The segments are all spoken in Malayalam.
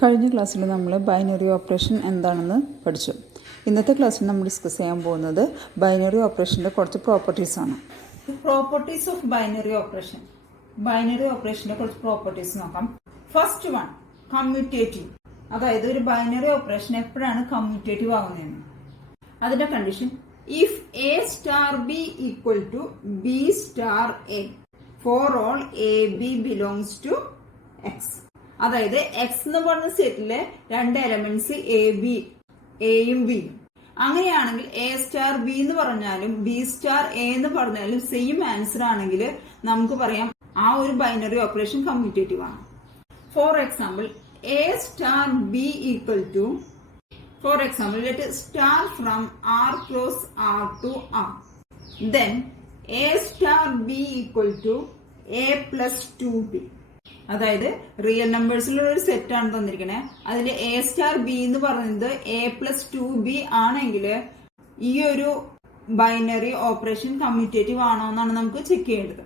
കഴിഞ്ഞ ക്ലാസ്സിൽ നമ്മൾ ബൈനറി ഓപ്പറേഷൻ എന്താണെന്ന് പഠിച്ചു. ഇന്നത്തെ ക്ലാസ്സിൽ നമ്മൾ ഡിസ്കസ് ചെയ്യാൻ പോകുന്നത് ബൈനറി ഓപ്പറേഷൻ്റെ കുറച്ച് പ്രോപ്പർട്ടീസാണ്. Properties of binary operation. Binary ഓപ്പറേഷൻ്റെ കുറച്ച് പ്രോപ്പർട്ടീസ് നോക്കാം. First one, commutative. അതായത് ഒരു ബൈനറി ഓപ്പറേഷൻ എപ്പോഴാണ് കമ്മ്യൂട്ടേറ്റീവ് ആകുന്നതെന്ന്. അതിന്റെ condition, if A star B equal to B star A for all A B belongs to X. അതായത് എക്സ് എന്ന് പറഞ്ഞ സെറ്റിലെ രണ്ട് എലമെന്റ്സ് എയും ബിയും. അങ്ങനെയാണെങ്കിൽ എ സ്റ്റാർ ബി എന്ന് പറഞ്ഞാലും ബി സ്റ്റാർ എ എന്ന് പറഞ്ഞാലും സെയിം ആൻസർ ആണെങ്കിൽ നമുക്ക് പറയാം ആ ഒരു ബൈനറി ഓപ്പറേഷൻ കമ്മ്യൂട്ടേറ്റീവ് ആണ്. For example, A star B equal to, for example let star from R cross R to R. Then A star B equal to A plus 2b. അതായത് റിയൽ നമ്പേഴ്സിലുള്ള ഒരു സെറ്റ് ആണ് തന്നിരിക്കണേ. അതിൽ എ സ്റ്റാർ ബി എന്ന് പറയുന്നത് എ പ്ലസ് 2b ആണെങ്കിൽ ഈ ഒരു ബൈനറി ഓപ്പറേഷൻ കമ്മ്യൂട്ടേറ്റീവ് ആണോ എന്നാണ് നമുക്ക് ചെക്ക് ചെയ്യേണ്ടത്.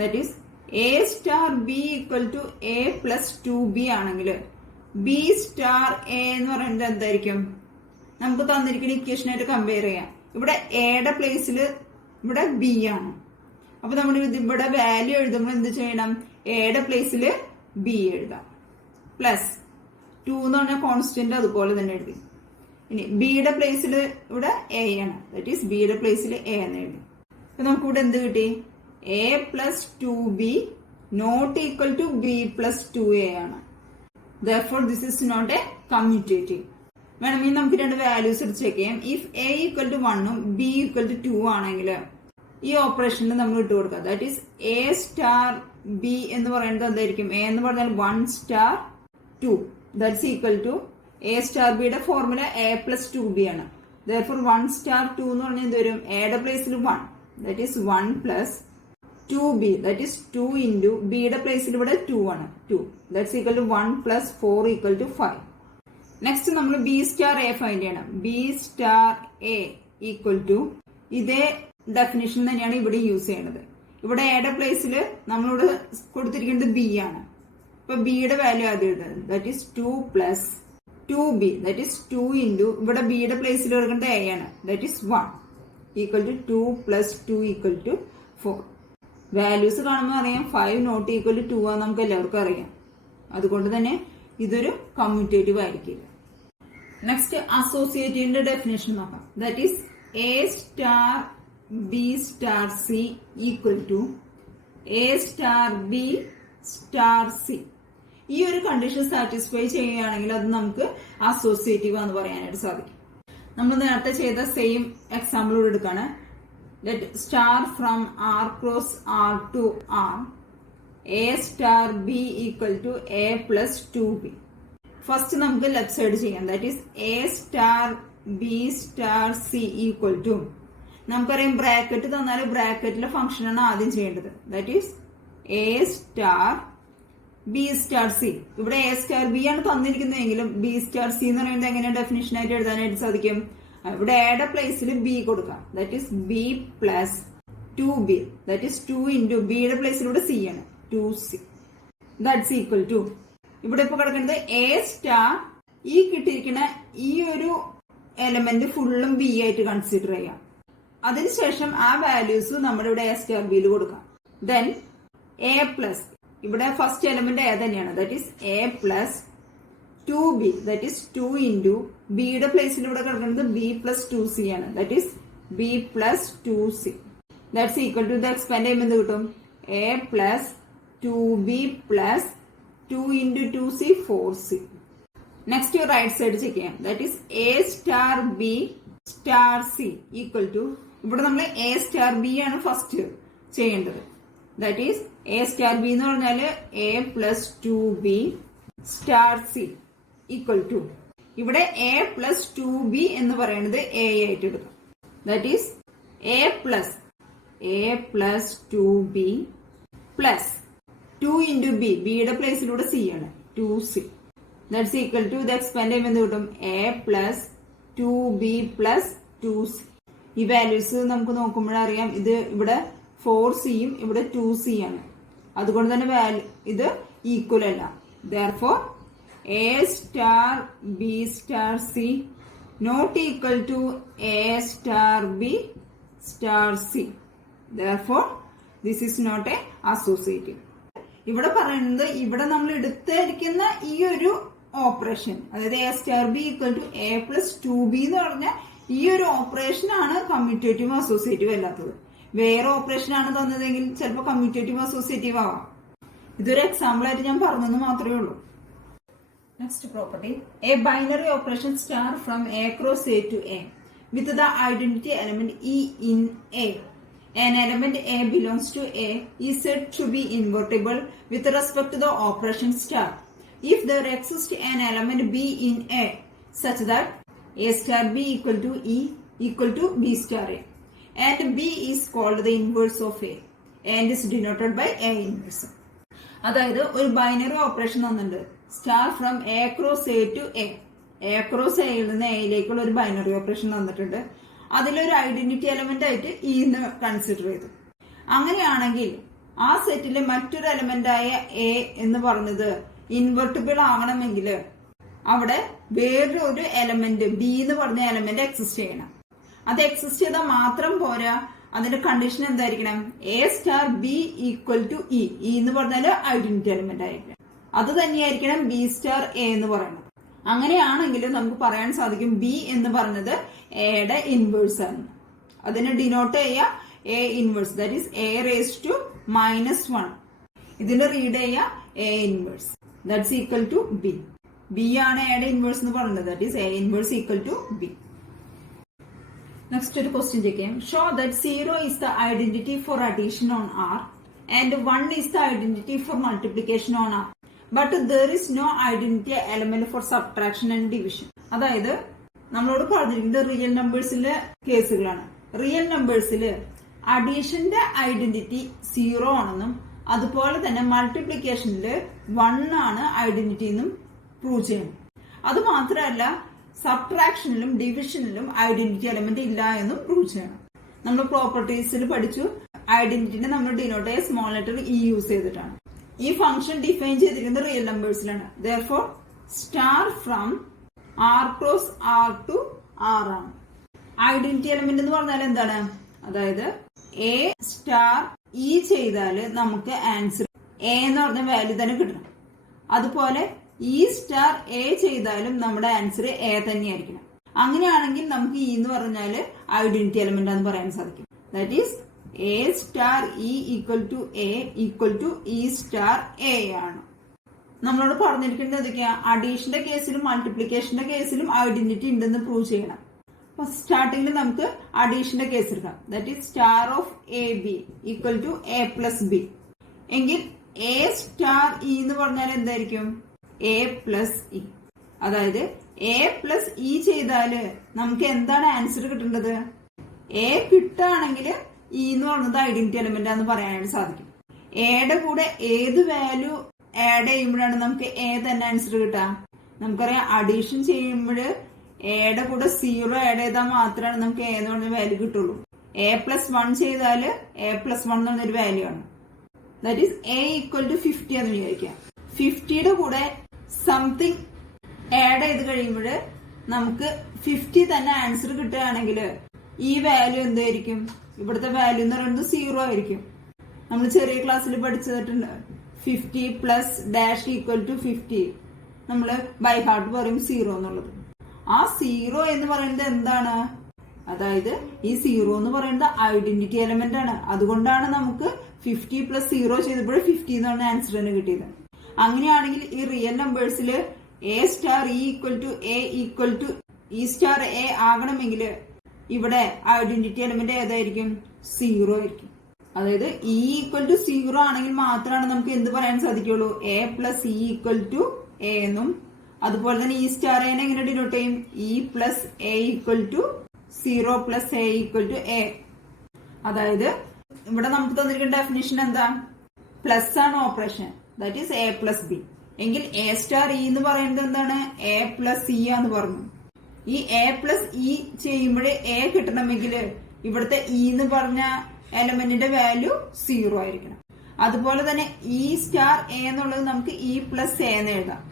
That is A star B equal to A plus 2b ആണെങ്കിൽ ബി സ്റ്റാർ എ എന്ന് പറയുന്നത് എന്തായിരിക്കും? നമുക്ക് തന്നിരിക്കുന്ന ഇക്വേഷനായിട്ട് കമ്പയർ ചെയ്യാം. ഇവിടെ എയുടെ പ്ലേസിൽ ഇവിടെ ബി ആണ്. അപ്പൊ നമ്മൾ ഇവിടെ വാല്യൂ എഴുതുമ്പോൾ എന്ത് ചെയ്യണം? എയുടെ പ്ലേസിൽ ബി എഴുതാം. പ്ലസ് 2 എന്ന് പറഞ്ഞ കോൺസ്റ്റന്റ് അതുപോലെ തന്നെ എഴുതി. ഇനി ബിയുടെ പ്ലേസിൽ ഇവിടെ എ ആണ്. ദാറ്റ് ഈസ് ബിയുടെ പ്ലേസിൽ എ എന്ന് എഴുതി. അപ്പൊ നമുക്ക് ഇവിടെ എന്ത് കിട്ടി? A plus 2b not equal to B plus 2a ആണ്. Therefore this is not a commutative. വേണമെങ്കിൽ നമുക്ക് രണ്ട് വാല്യൂസ് എടുത്ത് ചെക്ക് ചെയ്യാം. ഇഫ് എ ഈക്വൽ ടു 1ഉം ബി ഈക്വൽ ടു 2 ആണെങ്കിൽ ഈ ഓപ്പറേഷനിൽ നമ്മൾ ഇട്ട് കൊടുക്കുക. That is A star B എന്ന് പറയുന്നത് എന്തായിരിക്കും? എ എന്ന് പറഞ്ഞാൽ 1 star 2. That's equal to A star ബിയുടെ ഫോർമുല എ പ്ലസ് 2b ആണ്. Therefore 1 സ്റ്റാർ 2 എന്ന് പറഞ്ഞാൽ എന്ത് വരും? എയുടെ പ്ലേസിൽ 1, that is 1 plus 2b, that is 2 into ബിയുടെ പ്ലേസിൽ ഇവിടെ 2 ആണ്. 2 that's equal to 1 plus 4 equal to 5. Next നമ്മൾ ബി സ്റ്റാർ എ ഫൈൻഡ് ചെയ്യണം. B star A equal to ഇതേ ഡെഫിനിഷൻ തന്നെയാണ് ഇവിടെ യൂസ് ചെയ്യുന്നത്. ഇവിടെ എയുടെ പ്ലേസിൽ നമ്മളിവിടെ കൊടുത്തിരിക്കുന്നത് ബി ആണ്. ഇപ്പൊ ബിയുടെ വാല്യൂ ആദ്യം എഴുതുന്നത്. That is 2 plus 2b, that is 2 into ഇവിടെ ബിയുടെ പ്ലേസിൽ കൊടുക്കേണ്ട എ ആണ്. That is 1 equal to 2 plus 2 equal to 4. Values കാണുമ്പോൾ അറിയാം 5 നോട്ട് ഈക്വൽ ടു 2 ആണെന്ന് നമുക്ക് എല്ലാവർക്കും അറിയാം. അതുകൊണ്ട് തന്നെ ഇതൊരു കമ്മ്യൂട്ടേറ്റീവ് ആയിരിക്കില്ല. നെക്സ്റ്റ് അസോസിയേറ്റീവിന്റെ ഡെഫിനേഷൻ നോക്കാം. That is A star B star C equal to A star B star C. ഈ ഒരു കണ്ടീഷൻ സാറ്റിസ്ഫൈ ചെയ്യുകയാണെങ്കിൽ അത് നമുക്ക് അസോസിയേറ്റീവ് എന്ന് പറയാനായിട്ട് സാധിക്കും. നമ്മൾ നേരത്തെ ചെയ്ത സെയിം എക്സാമ്പിൾ കൂടെ എടുക്കാണ്. Let star from R cross R to R, A star B equal to A plus 2B. First നമുക്ക് ലെഫ്റ്റ് സൈഡ് ചെയ്യാം. That is A star B star C equal to, നമുക്കറിയാം ബ്രാക്കറ്റ് തന്നാൽ ബ്രാക്കറ്റിലെ ഫംഗ്ഷൻ ആണ് ആദ്യം ചെയ്യേണ്ടത്. That is A star B star C. ഇവിടെ എ സ്റ്റാർ ബി ആണ് തന്നിരിക്കുന്നതെങ്കിലും ബി സ്റ്റാർ സി എന്ന് പറയുന്നത് എങ്ങനെ ഡെഫിനിഷൻ ആയിട്ട് എഴുതാനായിട്ട് സാധിക്കും? ഇവിടെ എയുടെ പ്ലേസിൽ ബി കൊടുക്കാം. That is B plus 2b, that is 2 into ബിയുടെ പ്ലേസിൽ ഇവിടെ സി ആണ്, 2c. ദാറ്റ്സ് ഈക്വൽ ടു ഇവിടെ ഇപ്പൊ കിടക്കുന്നത് എ സ്റ്റാർ. ഈ കിട്ടിയിരിക്കുന്ന ഈ ഒരു എലമെന്റ് ഫുള്ളും ബി ആയിട്ട് കൺസിഡർ ചെയ്യാം. അതിനുശേഷം ആ വാല്യൂസ് നമ്മുടെ ഇവിടെ എ സ്റ്റാർ ബിയിൽ കൊടുക്കാം. ദെൻ എ പ്ലസ്, ഇവിടെ ഫസ്റ്റ് എലമെന്റ് എ തന്നെയാണ്. That is A plus 2b, that is 2 into ബിയുടെ പ്ലേസിൽ ഇവിടെ കിടക്കുന്നത് ബി പ്ലസ് 2c ആണ്. That is B plus 2c. That's equal to ഇത് എക്സ്പാൻഡ് ചെയ്യുമ്പോൾ എന്ത് കിട്ടും? A plus 2b plus 2 into 2c 4c. Next right side check ചെയ്യാം. That is A star B star C equal to, ഇവിടെ നമ്മൾ എ സ്റ്റാർ ബി ആണ് ഫസ്റ്റ് ചെയ്യേണ്ടത്. That is A star B എന്ന് പറഞ്ഞാൽ A plus 2b star C equal to, ഇവിടെ എ പ്ലസ് 2b എന്ന് പറയുന്നത് എ ആയിട്ട് എടുക്കും. That is A plus 2b plus 2 into B, ബിയുടെ പ്ലേസിലൂടെ സി ആണ്, 2c. ദാറ്റ്സ് ഈക്വൽ ടു ഇത് എക്സ്പാൻഡ് ചെയ്യുമ്പോൾ എന്ത് കിട്ടും? A plus 2b plus 2c. ഈ വാല്യൂസ് നമുക്ക് നോക്കുമ്പോഴറിയാം ഇത് ഇവിടെ 4cയും ഇവിടെ 2c ആണ്. അതുകൊണ്ട് തന്നെ ഇത് ഈക്വൽ അല്ല. Therefore A star B star C not equal to A star B star C. Therefore, this is not a associative. ഇവിടെ പറയുന്നത് ഇവിടെ നമ്മൾ എടുത്തിരിക്കുന്ന ഈ ഒരു ഓപ്പറേഷൻ, അതായത് A star B equal to A plus 2b എന്ന് പറഞ്ഞ ഈ ഒരു ഓപ്പറേഷൻ ആണ് കമ്മ്യൂട്ടേറ്റീവ് അസോസിയേറ്റീവ് അല്ലാത്തത്. വേറെ ഓപ്പറേഷൻ ആണ് തന്നതെങ്കിൽ ചിലപ്പോൾ കമ്മ്യൂട്ടേറ്റീവ് അസോസിയേറ്റീവ് ആവാം. ഇതൊരു എക്സാമ്പിൾ ആയിട്ട് ഞാൻ പറഞ്ഞെന്ന് മാത്രമേ ഉള്ളൂ. Next property, A binary operation star from A cross A to A with the identity element E in A. An element A belongs to A is said to be invertible with respect to the operation star if there exists an element B in A such that A star B equal to E equal to B star A and B is called the inverse of A and is denoted by A inverse. അതായത് ഒരു ബൈനറി ഓപ്പറേഷൻ തന്നിട്ടുണ്ട്, star from A cross A to A. A cross എയിൽ നിന്ന് എയിലേക്കുള്ള ഒരു ബൈനറി ഓപ്പറേഷൻ തന്നിട്ടുണ്ട്. അതിലൊരു ഐഡന്റിറ്റി എലമെന്റ് ആയിട്ട് ഇന്ന് കൺസിഡർ ചെയ്തു. അങ്ങനെയാണെങ്കിൽ ആ സെറ്റിലെ മറ്റൊരു എലമെന്റ് ആയ എ എന്ന് പറഞ്ഞത് ഇൻവെർട്ടിബിൾ ആകണമെങ്കിൽ അവിടെ വേറൊരു എലമെന്റ് ബി എന്ന് പറഞ്ഞ എലമെന്റ് എക്സിസ്റ്റ് ചെയ്യണം. അത് എക്സിസ്റ്റ് ചെയ്താൽ മാത്രം പോരാ, അതിന്റെ കണ്ടീഷൻ എന്തായിരിക്കണം? A star B equal to E. E എന്ന് പറഞ്ഞാൽ ഐഡന്റിറ്റി എലമെന്റ് ആയിരിക്കണം. അത് തന്നെയായിരിക്കണം ബി സ്റ്റാർ എ എന്ന് പറയുന്നത്. അങ്ങനെയാണെങ്കിൽ നമുക്ക് പറയാൻ സാധിക്കും ബി എന്ന് പറഞ്ഞത് എയുടെ ഇൻവേഴ്സ് ആണ്. അതിനെ ഡിനോട്ട് ചെയ്യുക A inverse, that is A raise to -1. ഇതിന്റെ റീഡ് ചെയ്യുക A inverse, that's equal to B. B ആണ് എയുടെ ഇൻവേഴ്സ് എന്ന് പറയുന്നത്, that is A inverse equal to B. Next ഒരു ക്വസ്റ്റ്യൻ ചെയ്യാം. Show that 0 is the identity for addition on R and 1 is the identity for multiplication on R. But there is no identity element for subtraction and division. അതായത് നമ്മളോട് പറഞ്ഞിരിക്കുന്നത് റിയൽ നമ്പേഴ്സിലെ കേസുകളാണ്. റിയൽ നമ്പേഴ്സിൽ അഡീഷന്റെ ഐഡന്റിറ്റി 0 ആണെന്നും അതുപോലെ തന്നെ മൾട്ടിപ്ലിക്കേഷനിൽ 1 ആണ് ഐഡന്റിറ്റി എന്നും പ്രൂവ് ചെയ്യണം. അത് മാത്രമല്ല സബ്ട്രാക്ഷനിലും ഡിവിഷനിലും ഐഡന്റിറ്റി എലമെന്റ് ഇല്ല എന്നും പ്രൂവ് ചെയ്യണം. നമ്മൾ പ്രോപ്പർട്ടീസിൽ പഠിച്ചു, ഐഡന്റിറ്റിനെ നമ്മൾ ഡിനോട്ട് ചെയ്യാൻ സ്മോൾ ലെറ്റർ ഇ യൂസ് ചെയ്തിട്ടാണ്. ഈ ഫംഗ്ഷൻ ഡിഫൈൻ ചെയ്തിരിക്കുന്നത് റിയൽ നമ്പേഴ്സിലാണ്. Therefore star from R cross R to R ആണ്. ഐഡന്റിറ്റി എലമെന്റ് എന്ന് പറഞ്ഞാൽ എന്താണ്? അതായത് എ സ്റ്റാർ ഇ ചെയ്താൽ നമുക്ക് ആൻസർ എ എന്ന് പറഞ്ഞ വാല്യൂ തന്നെ കിട്ടണം. അതുപോലെ ഇ സ്റ്റാർ എ ചെയ്താലും നമ്മുടെ ആൻസർ എ തന്നെയായിരിക്കണം. അങ്ങനെയാണെങ്കിൽ നമുക്ക് ഇ എന്ന് പറഞ്ഞാൽ ഐഡന്റിറ്റി എലമെന്റ് ആണെന്ന് പറയാൻ സാധിക്കും. That is A star E equal to A equal to E star A ആണ്. നമ്മളോട് പറഞ്ഞിരിക്കുന്നത് എന്തൊക്കെയാ? അഡീഷന്റെ കേസിലും മൾട്ടിപ്ലിക്കേഷന്റെ കേസിലും ഐഡന്റിറ്റി ഉണ്ടെന്ന് പ്രൂവ് ചെയ്യണം. അപ്പൊ സ്റ്റാർട്ടിങ്ങിൽ നമുക്ക് അഡീഷന്റെ കേസ് എടുക്കാം. That is star of a b equal to A plus b. എങ്കിൽ എ സ്റ്റാർ ഇ എന്ന് പറഞ്ഞാൽ എന്തായിരിക്കും? A plus e. അതായത് എ പ്ലസ് ഇ ചെയ്താല് നമുക്ക് എന്താണ് ആൻസർ കിട്ടേണ്ടത്? എ കിട്ടുകയാണെങ്കിൽ ഇ എന്ന് പറയുന്നത് ഐഡന്റിറ്റി എലമെന്റ് ആണെന്ന് പറയാനായിട്ട് സാധിക്കും. എയുടെ കൂടെ ഏത് വാല്യൂ ആഡ് ചെയ്യുമ്പോഴാണ് നമുക്ക് എ തന്നെ ആൻസർ കിട്ടുക? നമുക്കറിയാം അഡീഷൻ ചെയ്യുമ്പോൾ എയുടെ കൂടെ 0 ആഡ് ചെയ്താൽ മാത്രമാണ് നമുക്ക് എ എന്ന് പറഞ്ഞ വാല്യൂ കിട്ടുള്ളൂ. എ പ്ലസ് 1 ചെയ്താൽ എ പ്ലസ് 1 എന്ന് പറഞ്ഞൊരു വാല്യൂ ആണ്. That is a equal to 50 എന്ന് വിചാരിക്കാം. 50യുടെ കൂടെ സംതിങ് ആഡ് ചെയ്ത് കഴിയുമ്പോൾ നമുക്ക് 50 തന്നെ ആൻസർ കിട്ടുകയാണെങ്കിൽ ഈ വാല്യൂ എന്തായിരിക്കും? ഇവിടുത്തെ വാല്യൂ എന്ന് പറയുന്നത് 0 ആയിരിക്കും. നമ്മൾ ചെറിയ ക്ലാസ്സിൽ പഠിച്ചിട്ടുണ്ട് 50 പ്ലസ് ഡാഷ് ഈക്വൽ ടു 50. നമ്മൾ ബൈ ഹാർട്ട് പറയും 0 എന്നുള്ളത്. ആ 0 എന്ന് പറയുന്നത് എന്താണ്? അതായത് ഈ 0 എന്ന് പറയുന്നത് ഐഡന്റിറ്റി എലമെന്റ് ആണ്. അതുകൊണ്ടാണ് നമുക്ക് 50 പ്ലസ് 0 ചെയ്തപ്പോൾ 50 എന്ന് പറഞ്ഞ ആൻസർ തന്നെ കിട്ടിയത്. അങ്ങനെയാണെങ്കിൽ ഈ റിയൽ നമ്പേഴ്സിൽ A star E equal to A equal to E star A ആകണമെങ്കിൽ ഇവിടെ ഐഡന്റിറ്റി എലമെന്റ് ഏതായിരിക്കും? 0 ആയിരിക്കും. അതായത് ഇ ഈക്വൽ ടു 0 ആണെങ്കിൽ മാത്രമാണ് നമുക്ക് എന്ത് പറയാൻ സാധിക്കുള്ളൂ? A plus e equal to a എന്നും അതുപോലെ തന്നെ ഇ സ്റ്റാർ എനെ എങ്ങനെ ഡിനോട്ട് ചെയ്യും? E plus a equal to 0 plus a equal to a. അതായത് ഇവിടെ നമുക്ക് തന്നിരിക്കുന്ന ഡെഫിനിഷൻ എന്താ? പ്ലസ് ആണ് operation, that is A plus b. എങ്കിൽ എ സ്റ്റാർ ഇ എന്ന് പറയുന്നത് എന്താണ്? എ പ്ലസ് ഇ ആന്ന് പറഞ്ഞു. ഈ എ പ്ലസ് ഇ ചെയ്യുമ്പോൾ എ കിട്ടണമെങ്കിൽ ഇവിടുത്തെ ഇ എന്ന് പറഞ്ഞ എലമെന്റിന്റെ വാല്യൂ 0 ആയിരിക്കണം. അതുപോലെ തന്നെ ഇ സ്റ്റാർ എ എന്നുള്ളത് നമുക്ക് ഇ പ്ലസ് എ എന്ന് എഴുതാം.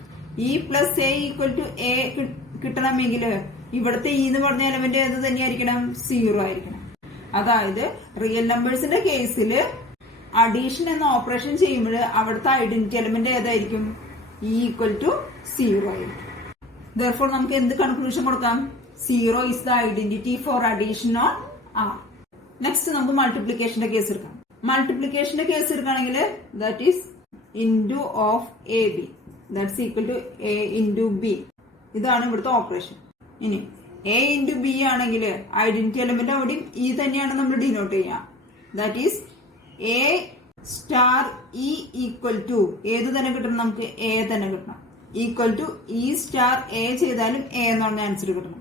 E plus a equal to a കിട്ടണമെങ്കിൽ ഇവിടുത്തെ ഇ എന്ന് പറഞ്ഞ എലമെന്റ് ഏത് തന്നെയായിരിക്കണം? 0 ആയിരിക്കണം. അതായത് റിയൽ നമ്പേഴ്സിന്റെ കേസിൽ അഡീഷൻ എന്ന ഓപ്പറേഷൻ ചെയ്യുമ്പോൾ അവിടുത്തെ ഐഡന്റിറ്റി എലമെന്റ് ഏതായിരിക്കും? ഇ ഈക്വൽ ടു 0 ആയിരിക്കും. Therefore നമുക്ക് എന്ത് കൺക്ലൂഷൻ കൊടുക്കാം? 0 is the identity for addition on R. Next നമുക്ക് മൾട്ടിപ്ലിക്കേഷന്റെ കേസ് എടുക്കാം. മൾട്ടിപ്ലിക്കേഷന്റെ കേസ് എടുക്കുകയാണെങ്കിൽ that is into of a b that's equal to a into b. ഇതാണ് ഇവിടുത്തെ ഓപ്പറേഷൻ. ഇനി എ ഇൻറ്റു ബി ആണെങ്കിൽ ഐഡന്റിറ്റി എലമെന്റ് അവിടെയും ഇ തന്നെയാണ് നമ്മൾ ഡിനോട്ട് ചെയ്യുക. That is A star E equal to ഏത് തന്നെ കിട്ടണം? നമുക്ക് എ തന്നെ കിട്ടണം. Equal to E star a ചെയ്താലും എ എന്ന് പറഞ്ഞ ആൻസർ കിട്ടണം.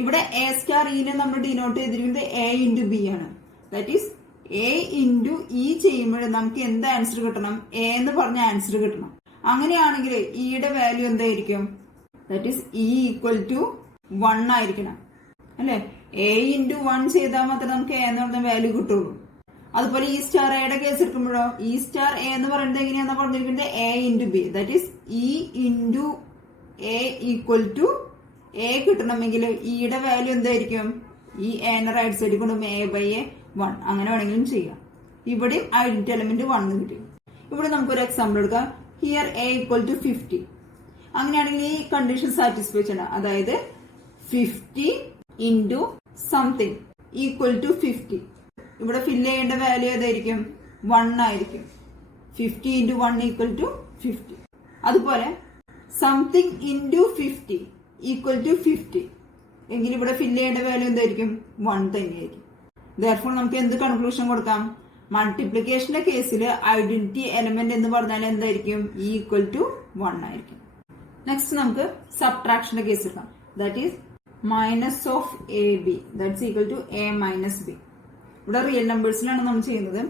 ഇവിടെ എ സ്റ്റാർ ഇനെ നമ്മൾ ഡിനോട്ട് ചെയ്തിരിക്കുന്നത് എ ഇൻറ്റു ബി ആണ്. That is a into E ചെയ്യുമ്പോൾ നമുക്ക് എന്ത് ആൻസർ കിട്ടണം? എ എന്ന് പറഞ്ഞ ആൻസർ കിട്ടണം. അങ്ങനെയാണെങ്കിൽ ഇയുടെ വാല്യൂ എന്തായിരിക്കും? That is e equal to 1 ആയിരിക്കണം അല്ലെ? എ ഇൻറ്റു 1 ചെയ്താൽ മാത്രമേ നമുക്ക് എ എന്ന് പറഞ്ഞ വാല്യൂ കിട്ടുള്ളൂ. അതുപോലെ ഇ സ്റ്റാർ എയുടെ കേസ് എടുക്കുമ്പോഴോ ഇ സ്റ്റാർ എ എന്ന് പറയുന്നത് എങ്ങനെയാണെന്ന് പറഞ്ഞിരിക്കുന്നത് a into b that is e into a equal to a കിട്ടണമെങ്കിൽ ഇയുടെ വാല്യൂ എന്തായിരിക്കും? ഈ എന്നെ റൈറ്റ് സൈഡിൽ കൊണ്ടുപോകും എ ബൈ എ 1 അങ്ങനെ വേണമെങ്കിലും ചെയ്യാം. ഇവിടെയും ഐഡന്റിറ്റി എലമെന്റ് 1 കിട്ടി. ഇവിടെ നമുക്കൊരു എക്സാമ്പിൾ എടുക്കാം. Here a equal to 50. അങ്ങനെയാണെങ്കിൽ ഈ കണ്ടീഷൻ സാറ്റിസ്ഫൈ ചെയ്യണം. അതായത് 50 ഇൻറ്റു സംതിങ് ഈക്വൽ ടു 50. ഇവിടെ ഫില്ല് ചെയ്യേണ്ട വാല്യൂ ഏതായിരിക്കും? 1 ആയിരിക്കും. 50 ഇൻറ്റു 1 ഈക്വൽ ടു 50. അതുപോലെ സംതിങ് ഇൻറ്റു 50 ഈക്വൽ ടു 50 എങ്കിൽ ഇവിടെ ഫില്ല് ചെയ്യേണ്ട വാല്യൂ എന്തായിരിക്കും? 1 തന്നെയായിരിക്കും. Therefore നമുക്ക് എന്ത് കൺക്ലൂഷൻ കൊടുക്കാം? മൾട്ടിപ്ലിക്കേഷന്റെ കേസിൽ ഐഡന്റിറ്റി എലമെന്റ് എന്ന് പറഞ്ഞാൽ എന്തായിരിക്കും? ഈക്വൽ ടു 1 ആയിരിക്കും. നെക്സ്റ്റ് നമുക്ക് സബ്ട്രാക്ഷന്റെ കേസ് എടുക്കാം. That is minus of a b that's equal to a minus b. ഇവിടെ റിയൽ നമ്പേഴ്സിലാണ് നമ്മൾ ചെയ്യുന്നത്.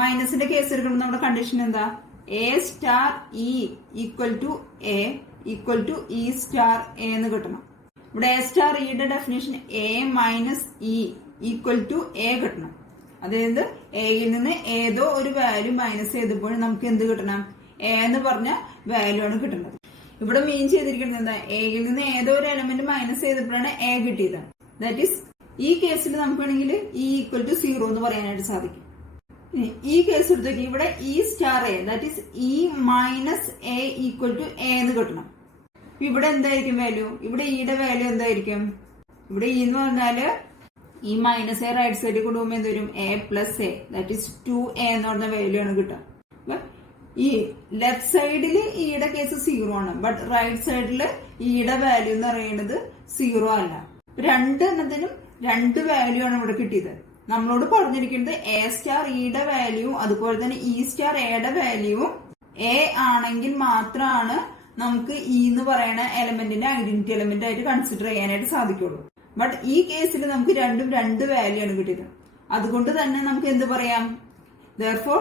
മൈനസിന്റെ കേസ് എടുക്കുമ്പോൾ നമ്മുടെ കണ്ടീഷൻ എന്താ? A star E equal to A equal to E star A എന്ന് കിട്ടണം. ഇവിടെ എ സ്റ്റാർ ഇയുടെ definition a minus e equal to a കിട്ടണം. അതായത് എയിൽ നിന്ന് ഏതോ ഒരു വാല്യൂ മൈനസ് ചെയ്തപ്പോൾ നമുക്ക് എന്ത് കിട്ടണം? എ എന്ന് പറഞ്ഞ വാല്യൂ ആണ് കിട്ടുന്നത്. ഇവിടെ മീൻ ചെയ്തിരിക്കുന്നത് എന്താ? എയിൽ നിന്ന് ഏതോ ഒരു എലമെന്റ് മൈനസ് ചെയ്തപ്പോഴാണ് എ കിട്ടിയത്. ദാറ്റ് ഈസ് ഈ കേസിൽ നമുക്ക് വേണമെങ്കിൽ ഇ ഈക്വൽ ടു 0 എന്ന് പറയാനായിട്ട് സാധിക്കും. ഈ കേസ് എടുത്തേക്ക് ഇവിടെ e star a that is e minus a equal to a എന്ന് കിട്ടണം. ഇവിടെ എന്തായിരിക്കും വാല്യൂ? ഇവിടെ ഇയുടെ വാല്യൂ എന്തായിരിക്കും? ഇവിടെ ഇ എന്ന് പറഞ്ഞാല് ഈ മൈനസ് എ റൈറ്റ് സൈഡിൽ കൊണ്ടുപോകുമ്പോൾ എന്ത് വരും? A plus A that is 2a എന്ന് പറഞ്ഞ വാല്യൂ ആണ് കിട്ടുക. ഈ ലെഫ്റ്റ് സൈഡിൽ ഇയുടെ കേസ് 0 ആണ്. ബട്ട് റൈറ്റ് സൈഡിൽ ഇയുടെ വാല്യൂ എന്ന് പറയുന്നത് 0 അല്ല. രണ്ടെണ്ണത്തിനും 2 വാല്യൂ ആണ് ഇവിടെ കിട്ടിയത്. നമ്മളോട് പറഞ്ഞിരിക്കുന്നത് എ സ്റ്റാർ ഇയുടെ വാല്യൂ അതുപോലെ തന്നെ ഇ സ്റ്റാർ എയുടെ വാല്യൂവും എ ആണെങ്കിൽ മാത്രമാണ് നമുക്ക് ഇ എന്ന് പറയുന്ന എലമെന്റിന്റെ ഐഡന്റിറ്റി എലമെന്റ് ആയിട്ട് കൺസിഡർ ചെയ്യാനായിട്ട് സാധിക്കുള്ളൂ. ബട്ട് ഈ കേസിൽ നമുക്ക് രണ്ടും 2 വാല്യൂ ആണ് കിട്ടിയത്. അതുകൊണ്ട് തന്നെ നമുക്ക് എന്ത് പറയാം? Therefore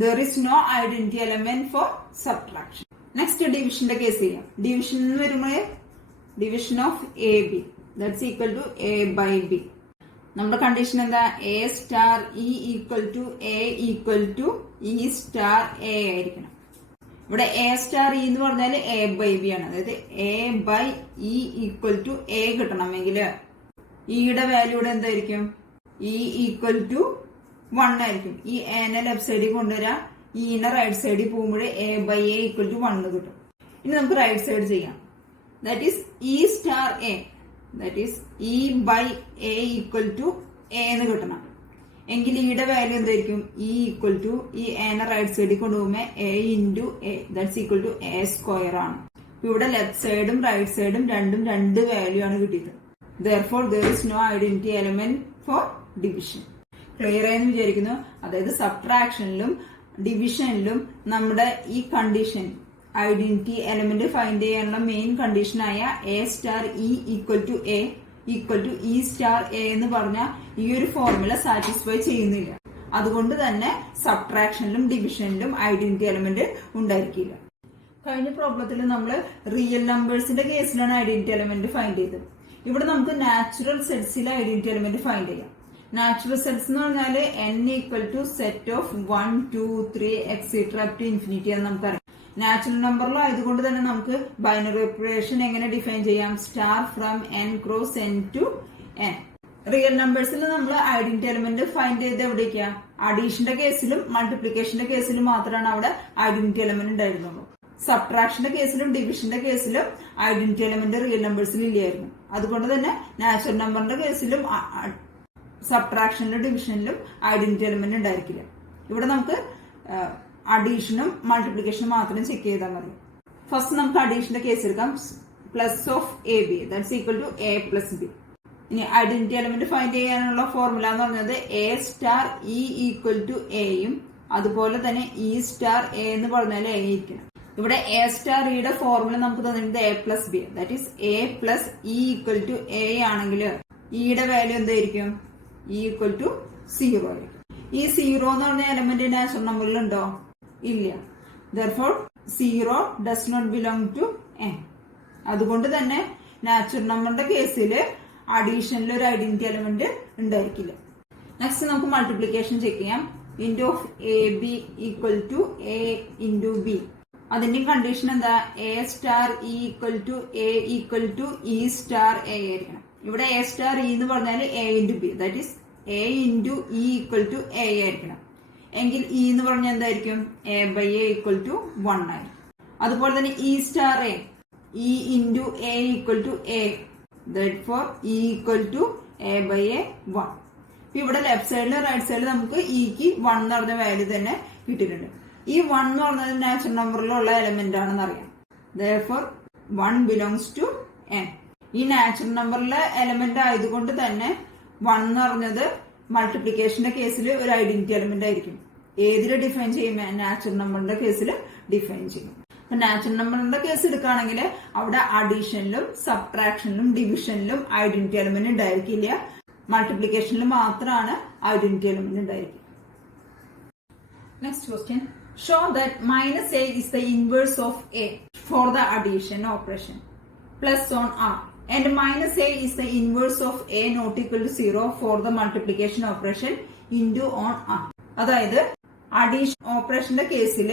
there is no identity element for subtraction. Next ഡിവിഷന്റെ കേസ് ചെയ്യാം. ഡിവിഷൻ എന്ന് വരുമ്പോൾ division of a b that's equal to a by b. നമ്മുടെ കണ്ടീഷൻ എന്താ? A star E equal to A equal to E star a ആയിരിക്കണം. ഇവിടെ എ സ്റ്റാർ ഇ എന്ന് പറഞ്ഞാൽ എ ബൈ ബി ആണ്. അതായത് a by e equal to a കിട്ടണമെങ്കിൽ ഇയുടെ വാല്യൂ ഇവിടെ എന്തായിരിക്കും? ഇ ഈക്വൽ ടു 1 ആയിരിക്കും. ഈ എനെ ലെഫ്റ്റ് സൈഡിൽ കൊണ്ടുവരാം. ഇനെ റൈറ്റ് സൈഡിൽ പോകുമ്പോൾ a by a equal to 1 കിട്ടും. ഇനി നമുക്ക് റൈറ്റ് സൈഡ് ചെയ്യാം. That is e star a that is e by a equal to a എന്ന് കിട്ടണം. എങ്കിൽ ഇയുടെ വാല്യൂ എന്തായിരിക്കും? ഇ ഈക്വൽ ടു ഈ എനെ റൈറ്റ് സൈഡിൽ കൊണ്ടുപോകുമ്പോൾ a into a that's equal to a square ആണ്. ഇവിടെ ലെഫ്റ്റ് സൈഡും റൈറ്റ് സൈഡും രണ്ടും 2 വാല്യൂ ആണ് കിട്ടിയത്. Therefore there is no identity element for division. Clear ആയെന്ന് വിചാരിക്കുന്നു. അതായത് സബ്ട്രാക്ഷനിലും ഡിവിഷനിലും നമ്മുടെ ഈ കണ്ടീഷൻ ഐഡന്റിറ്റി എലമെന്റ് ഫൈൻഡ് ചെയ്യാനുള്ള മെയിൻ കണ്ടീഷനായ A star E equal to A equal to E star A എന്ന് പറഞ്ഞ ഈ ഒരു ഫോർമുല സാറ്റിസ്ഫൈ ചെയ്യുന്നില്ല. അതുകൊണ്ട് തന്നെ സബ്ട്രാക്ഷനിലും ഡിവിഷനിലും ഐഡന്റിറ്റി എലമെന്റ് ഉണ്ടായിരിക്കില്ല. കഴിഞ്ഞ പ്രോബ്ലത്തിൽ നമ്മൾ റിയൽ നമ്പേഴ്സിന്റെ കേസിലാണ് ഐഡന്റിറ്റി എലമെന്റ് ഫൈൻഡ് ചെയ്തത്. ഇവിടെ നമുക്ക് നാച്ചുറൽ സെറ്റ്സിലെ ഐഡന്റിറ്റി എലമെന്റ് ഫൈൻഡ് ചെയ്യാം. നാച്ചുറൽ സെറ്റ്സ് എന്ന് പറഞ്ഞാൽ n equal to set of 1 2 3 etcetera up to infinity എന്ന് നമുക്കറിയാം. നാച്ചുറൽ നമ്പറിലും ആയതുകൊണ്ട് തന്നെ നമുക്ക് ബൈനറി ഓപ്പറേഷൻ എങ്ങനെ ഡിഫൈൻ ചെയ്യാം? Star from n cross n to n. Real നമ്പേഴ്സിൽ നമ്മൾ ഐഡന്റിറ്റി എലിമെന്റ് ഫൈൻഡ് ചെയ്ത് എവിടേക്കാ? അഡീഷന്റെ കേസിലും മൾട്ടിപ്ലിക്കേഷന്റെ കേസിലും മാത്രമാണ് അവിടെ ഐഡന്റിറ്റി എലിമെന്റ് ഉണ്ടായിരുന്നുള്ളൂ. സബ്ട്രാക്ഷന്റെ കേസിലും ഡിവിഷന്റെ കേസിലും ഐഡന്റിറ്റി എലിമെന്റ് റിയൽ നമ്പേഴ്സിൽ ഇല്ലായിരുന്നു. അതുകൊണ്ട് തന്നെ നാച്ചുറൽ നമ്പറിന്റെ കേസിലും സബ്ട്രാക്ഷനിലും ഡിവിഷനിലും ഐഡന്റിറ്റി എലിമെന്റ് ഉണ്ടായിരിക്കില്ല. ഇവിടെ നമുക്ക് അഡീഷനും മൾട്ടിപ്ലിക്കേഷനും മാത്രം ചെക്ക് ചെയ്താൽ മതി. ഫസ്റ്റ് നമുക്ക് അഡീഷന്റെ കേസ് എടുക്കാം. Plus of a b that's equal to A plus b. ഇനി ഐഡന്റിറ്റി എലിമെന്റ് ഫൈൻഡ് ചെയ്യാനുള്ള ഫോർമുല എന്ന് പറഞ്ഞത് a star E equal to എയും അതുപോലെ തന്നെ ഇ സ്റ്റാർ എ എന്ന് പറഞ്ഞാൽ എ ഇരിക്കണം. ഇവിടെ എ സ്റ്റാർ ഇയുടെ ഫോർമുല നമുക്ക് തന്നിട്ടുണ്ട് a plus b that is A plus e equal to a ആണെങ്കിൽ ഇയുടെ വാല്യൂ എന്തായിരിക്കും? ഇ ഈക്വൽ ടു 0 ആയിരിക്കും. ഈ 0 എന്ന് പറഞ്ഞ എലമെന്റ് നാച്ചുറൽ നമ്പറിൽ ഉണ്ടോ? ഇല്ല. therefore 0 does not belong to n. അതുകൊണ്ട് തന്നെ നാച്ചുറൽ നമ്പറിന്റെ കേസിൽ അഡീഷനിൽ ഒരു ഐഡന്റിറ്റി എലമെന്റ് ഉണ്ടായിരിക്കില്ല. നെക്സ്റ്റ് നമുക്ക് മൾട്ടിപ്ലിക്കേഷൻ ചെക്ക് ചെയ്യാം. Into of a b equal to a into b. അതിന്റെ കണ്ടീഷൻ എന്താ? A star E equal to A equal to E star a ആയിരിക്കണം. ഇവിടെ എ സ്റ്റാർ ഇ എന്ന് പറഞ്ഞാൽ a into b that is a into e equal to a ആയിരിക്കണം. എങ്കിൽ ഇ എന്ന് പറഞ്ഞാൽ എന്തായിരിക്കും? A by a equal to 1 ആയിരിക്കും. അതുപോലെ തന്നെ e star A e into a equal to a therefore e equal to a by a 1. ഇവിടെ ലെഫ്റ്റ് സൈഡിലും റൈറ്റ് സൈഡിലും നമുക്ക് ഇക്ക് 1 എന്ന് പറഞ്ഞ വാല്യൂ തന്നെ കിട്ടിയിട്ടുണ്ട്. ഈ 1 എന്ന് പറഞ്ഞത് നാച്ചുറൽ നമ്പറിലുള്ള എലമെന്റ് ആണെന്ന് അറിയാം. therefore 1 belongs to n. ഈ നാച്ചുറൽ നമ്പറിലെ എലമെന്റ് ആയതുകൊണ്ട് തന്നെ 1 എന്ന് പറഞ്ഞത് മൾട്ടിപ്ലിക്കേഷന്റെ കേസിൽ ഒരു ഐഡന്റിറ്റി എലമെന്റ് ആയിരിക്കും. ഏതില് ഡിഫൈൻ ചെയ്യും? നാച്ചുറൽ നമ്പറിന്റെ കേസിൽ ഡിഫൈൻ ചെയ്യും. അപ്പൊ നാച്ചുറൽ നമ്പറിന്റെ കേസ് എടുക്കുകയാണെങ്കിൽ അവിടെ അഡീഷനിലും സബ്ട്രാക്ഷനിലും ഡിവിഷനിലും ഐഡന്റിറ്റി എലമെന്റ് ഉണ്ടായിരിക്കില്ല. മൾട്ടിപ്ലിക്കേഷനിൽ മാത്രമാണ് ഐഡന്റിറ്റി എലമെന്റ് ഉണ്ടായിരിക്കുക. Next question. Show that minus a is the inverse of a for the addition operation plus on R and minus a is the inverse of a not equal to 0 for the multiplication operation into on r. അതായത് അഡീഷൻ ഓപ്പറേഷന്റെ കേസിൽ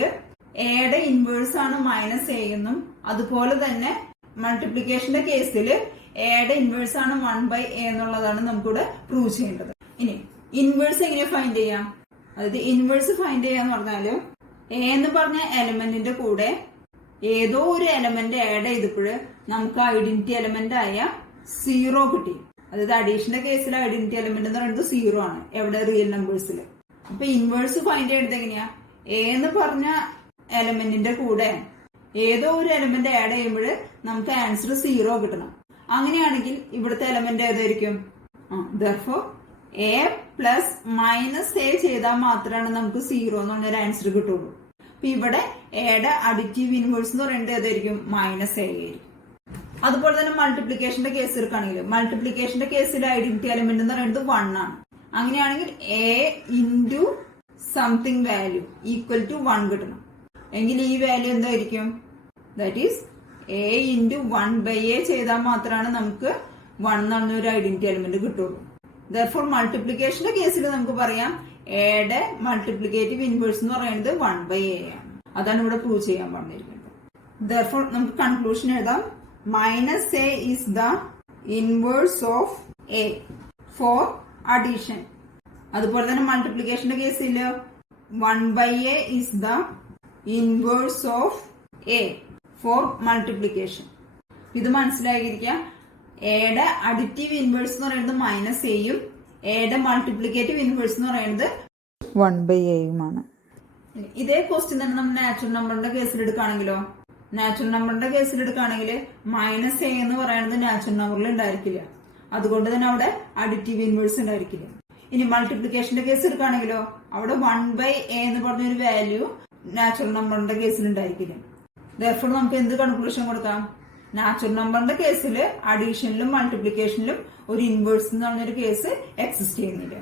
എയുടെ ഇൻവേഴ്സ് ആണ് മൈനസ് എ എന്നും അതുപോലെ തന്നെ മൾട്ടിപ്ലിക്കേഷന്റെ കേസിൽ എയുടെ ഇൻവേഴ്സ് ആണ് 1 ബൈ എ എന്നുള്ളതാണ് നമുക്കിവിടെ പ്രൂവ് ചെയ്യേണ്ടത്. ഇനി ഇൻവേഴ്സ് എങ്ങനെ ഫൈൻഡ് ചെയ്യാം? അതായത് ഇൻവേഴ്സ് ഫൈൻഡ് ചെയ്യാന്ന് പറഞ്ഞാല് എ എന്ന് പറഞ്ഞ എലമെന്റിന്റെ കൂടെ ഏതോ ഒരു എലമെന്റ് ആഡ് ചെയ്തപ്പോൾ നമുക്ക് ഐഡന്റിറ്റി എലമെന്റ് ആയ 0 കിട്ടി. അതായത് അഡീഷന്റെ കേസിൽ ഐഡന്റിറ്റി എലമെന്റ് എന്ന് പറയുന്നത് 0 ആണ്. എവിടെ? റിയൽ നമ്പേഴ്സിൽ. അപ്പൊ ഇൻവേഴ്സ് ഫൈൻഡ് ചെയ്യേണ്ടത് എങ്ങനെയാ? എ എന്ന് പറഞ്ഞ എലമെന്റിന്റെ കൂടെ ഏതോ ഒരു എലമെന്റ് ആഡ് ചെയ്യുമ്പോൾ നമുക്ക് ആൻസർ 0 കിട്ടണം. അങ്ങനെയാണെങ്കിൽ ഇവിടുത്തെ എലമെന്റ് ഏതായിരിക്കും? therefore A plus minus A ചെയ്താൽ മാത്രമാണ് നമുക്ക് 0 എന്ന് പറഞ്ഞൊരു ആൻസർ കിട്ടുള്ളൂ. അപ്പൊ ഇവിടെ എയുടെ അഡിറ്റീവ് ഇൻവേഴ്സ് എന്ന് പറയുന്നത് ഏതായിരിക്കും? മൈനസ് എ ആയിരിക്കും. അതുപോലെ തന്നെ മൾട്ടിപ്ലിക്കേഷന്റെ കേസ് എടുക്കുകയാണെങ്കിൽ മൾട്ടിപ്ലിക്കേഷന്റെ കേസിൽ ഐഡന്റിറ്റി എലമെന്റ് എന്ന് പറയുന്നത് 1 ആണ്. അങ്ങനെയാണെങ്കിൽ a into something value equal to 1 കിട്ടണം. എങ്കിൽ ഈ വാല്യൂ എന്തായിരിക്കും? That is a into 1 by a ചെയ്താൽ മാത്രമാണ് നമുക്ക് 1 എന്ന് പറഞ്ഞൊരു ഐഡന്റിറ്റി എലമെന്റ് കിട്ടുള്ളൂ. therefore മൾട്ടിപ്ലിക്കേഷന്റെ കേസിൽ നമുക്ക് പറയാം എയുടെ മൾട്ടിപ്ലിക്കേറ്റീവ് ഇൻവേഴ്സ് എന്ന് പറയുന്നത് 1 ബൈ എ ആണ്. അതാണ് ഇവിടെ പ്രൂവ് ചെയ്യാൻ പറഞ്ഞിരിക്കുന്നത്. therefore നമുക്ക് കൺക്ലൂഷൻ എഴുതാം. Minus a is the inverse of a for addition. അതുപോലെ തന്നെ മൾട്ടിപ്ലിക്കേഷന്റെ കേസിൽ 1 by a is the inverse of a for multiplication. ഇത് മനസ്സിലാക്കിയിരിക്കുക. എയുടെ അഡിറ്റീവ് ഇൻവേഴ്സ് എന്ന് പറയുന്നത് മൈനസ് എയും എയുടെ മൾട്ടിപ്ലിക്കേറ്റീവ് ഇൻവേഴ്സ് എന്ന് പറയുന്നത് 1 ബൈ എയുമാണ്. ഇതേ ക്വസ്റ്റ്യൻ തന്നെ നമ്മൾ നാച്ചുറൽ നമ്പറിന്റെ കേസിൽ എടുക്കുകയാണെങ്കിലോ? നാച്ചുറൽ നമ്പറിന്റെ കേസിൽ എടുക്കുകയാണെങ്കിൽ മൈനസ് എ എന്ന് പറയുന്നത് നാച്ചുറൽ നമ്പറിൽ ഉണ്ടായിരിക്കില്ല. അതുകൊണ്ട് തന്നെ അവിടെ അഡിറ്റീവ് ഇൻവേഴ്സ് ഉണ്ടായിരിക്കില്ല. ഇനി മൾട്ടിപ്ലിക്കേഷന്റെ കേസ് എടുക്കുകയാണെങ്കിലോ അവിടെ 1 ബൈ എ എന്ന് പറഞ്ഞൊരു വാല്യൂ നാച്ചുറൽ നമ്പറിന്റെ കേസിൽ ഉണ്ടായിരിക്കില്ല. therefore നമുക്ക് എന്ത് കൺക്ലൂഷൻ കൊടുക്കാം? നാച്ചുറൽ നമ്പറിന്റെ കേസിൽ അഡീഷനിലും മൾട്ടിപ്ലിക്കേഷനിലും ഒരു ഇൻവേഴ്സ് എന്ന് പറഞ്ഞൊരു കേസ് എക്സിസ്റ്റ് ചെയ്യുന്നില്ല.